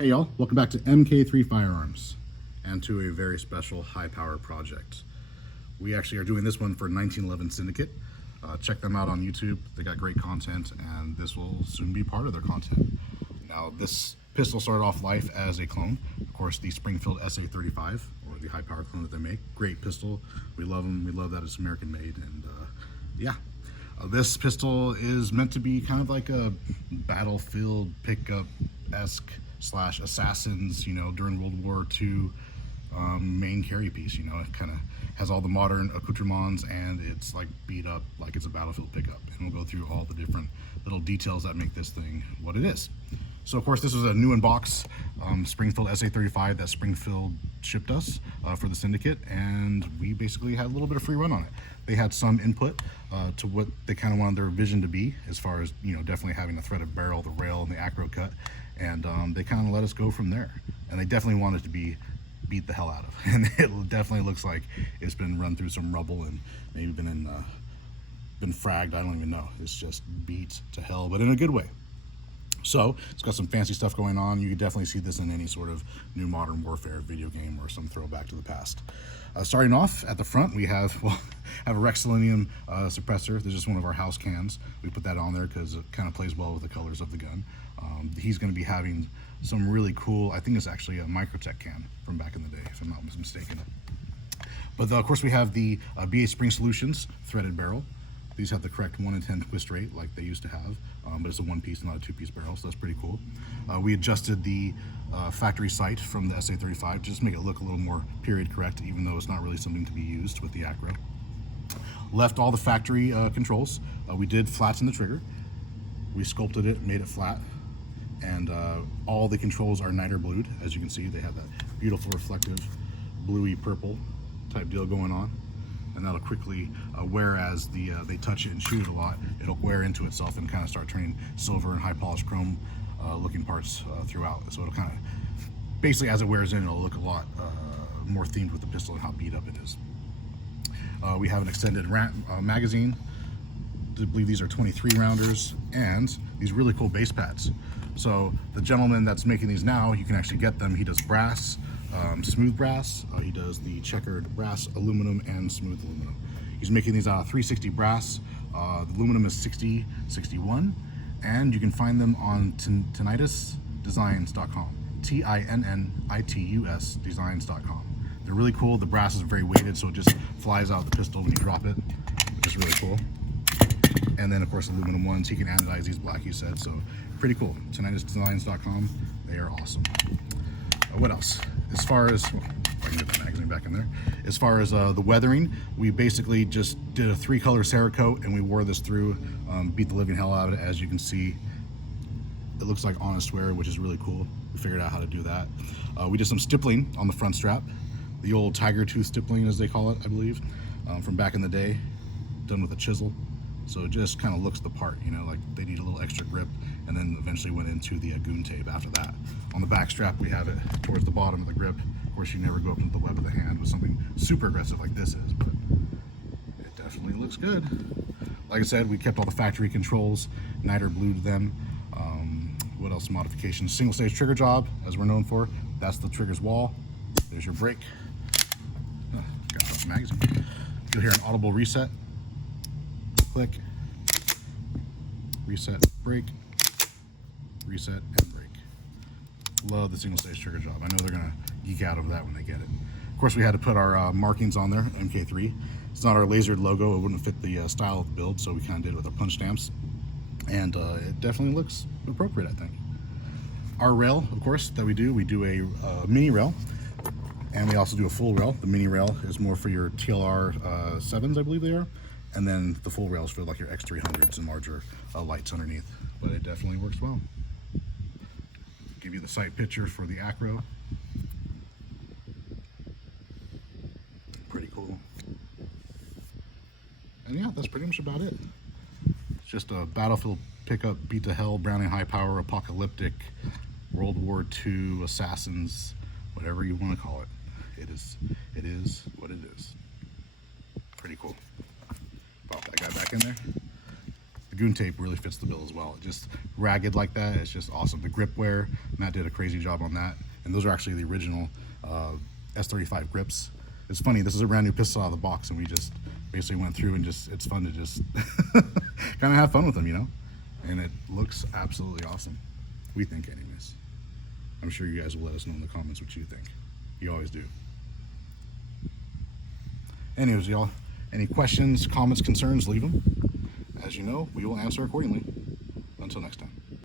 Hey y'all, welcome back to MK3 Firearms and to a very special high power project. We actually are doing this one for 1911 Syndicate. Check them out on YouTube. They got great content and this will soon be part of their content. Now this pistol started off life as a clone. Of course, the Springfield SA-35, or the high power clone that they make. Great pistol. We love them. We love that it's American made. And yeah. This pistol is meant to be kind of like a battlefield pickup-esque / assassins, during World War II main carry piece. It kind of has all the modern accoutrements and it's like beat up like it's a battlefield pickup. And we'll go through all the different little details that make this thing what it is. So of course this was a new in box Springfield SA-35 that Springfield shipped us for the Syndicate, and we basically had a little bit of free run on it. They had some input to what they kind of wanted their vision to be, as far as definitely having the threaded barrel, the rail, and the acro cut, and they kind of let us go from there. And they definitely wanted to be beat the hell out of, and it definitely looks like it's been run through some rubble and maybe been fragged. I don't even know. It's just beat to hell, but in a good way. So it's got some fancy stuff going on. You can definitely see this in any sort of new modern warfare video game or some throwback to the past. Starting off at the front, we have a Rex Selenium suppressor. This is just one of our house cans. We put that on there because it kind of plays well with the colors of the gun. He's going to be having some really cool, I think it's actually a Microtech can from back in the day, if I'm not mistaken. But of course we have the BH Spring Solutions threaded barrel. These have the correct 1 in 10 twist rate like they used to have, but it's a one piece, not a two piece barrel, so that's pretty cool. We adjusted the factory sight from the SA-35 just to make it look a little more period correct, even though it's not really something to be used with the acro. Left all the factory controls. We did flatten the trigger. We sculpted it, made it flat, and all the controls are niter blued. As you can see, they have that beautiful reflective bluey purple type deal going on. And that'll quickly wear as they touch it and shoot it a lot. It'll wear into itself and kind of start turning silver and high polished chrome looking parts throughout. So it'll kind of, basically as it wears in, it'll look a lot more themed with the pistol and how beat up it is. We have an extended magazine. I believe these are 23 rounders, and these really cool base pads. So the gentleman that's making these now, you can actually get them. He does brass, smooth brass. He does the checkered brass, aluminum, and smooth aluminum. He's making these out of 360 brass. The aluminum is 6061, and you can find them on tinnitusdesigns.com. TINNITUS designs.com. They're really cool. The brass is very weighted, so it just flies out the pistol when you drop it, which is really cool. And then of course aluminum ones, he can anodize these black, you said, so pretty cool. tinnitusdesigns.com. They are awesome. What else? As far as, well, if I can get the magazine back in there. As far as the weathering, we basically just did a 3-color Cerakote and we wore this through, beat the living hell out of it. As you can see, it looks like honest wear, which is really cool. We figured out how to do that. We did some stippling on the front strap, the old tiger tooth stippling as they call it, I believe, from back in the day, done with a chisel. So it just kind of looks the part, like they need a little extra grip, and then eventually went into the goon tape after that. On the back strap, we have it towards the bottom of the grip. Of course, you never go up into the web of the hand with something super aggressive like this is, but it definitely looks good. Like I said, we kept all the factory controls, niter blued them. What else? Modifications. Single stage trigger job, as we're known for. That's the trigger's wall. There's your brake. Got off the magazine. You'll hear an audible reset. Click, reset, brake, reset, and brake. Love the single stage trigger job. I know they're gonna geek out over that when they get it. Of course, we had to put our markings on there, MK3. It's not our lasered logo. It wouldn't fit the style of the build, so we kind of did it with our punch stamps. And it definitely looks appropriate, I think. Our rail, of course, that we do a mini rail, and we also do a full rail. The mini rail is more for your TLR 7s, I believe they are. And then the full rails for like your X300s and larger lights underneath. But it definitely works well. Give you the sight picture for the acro. Pretty cool. And yeah, that's pretty much about it. It's just a battlefield pickup, beat to hell, Browning high power, apocalyptic, World War II, assassins, whatever you want to call it. It is what it is. Pretty cool. Pop that guy back in there. The goon tape really fits the bill as well. Just ragged like that, it's just awesome. The grip wear, Matt did a crazy job on that. And those are actually the original S-35 grips. It's funny, this is a brand new pistol out of the box, and we just basically went through and just, it's fun to just kind of have fun with them, you know? And it looks absolutely awesome. We think anyways. I'm sure you guys will let us know in the comments what you think. You always do. Anyways, y'all, any questions, comments, concerns, leave them. As you know, we will answer accordingly. Until next time.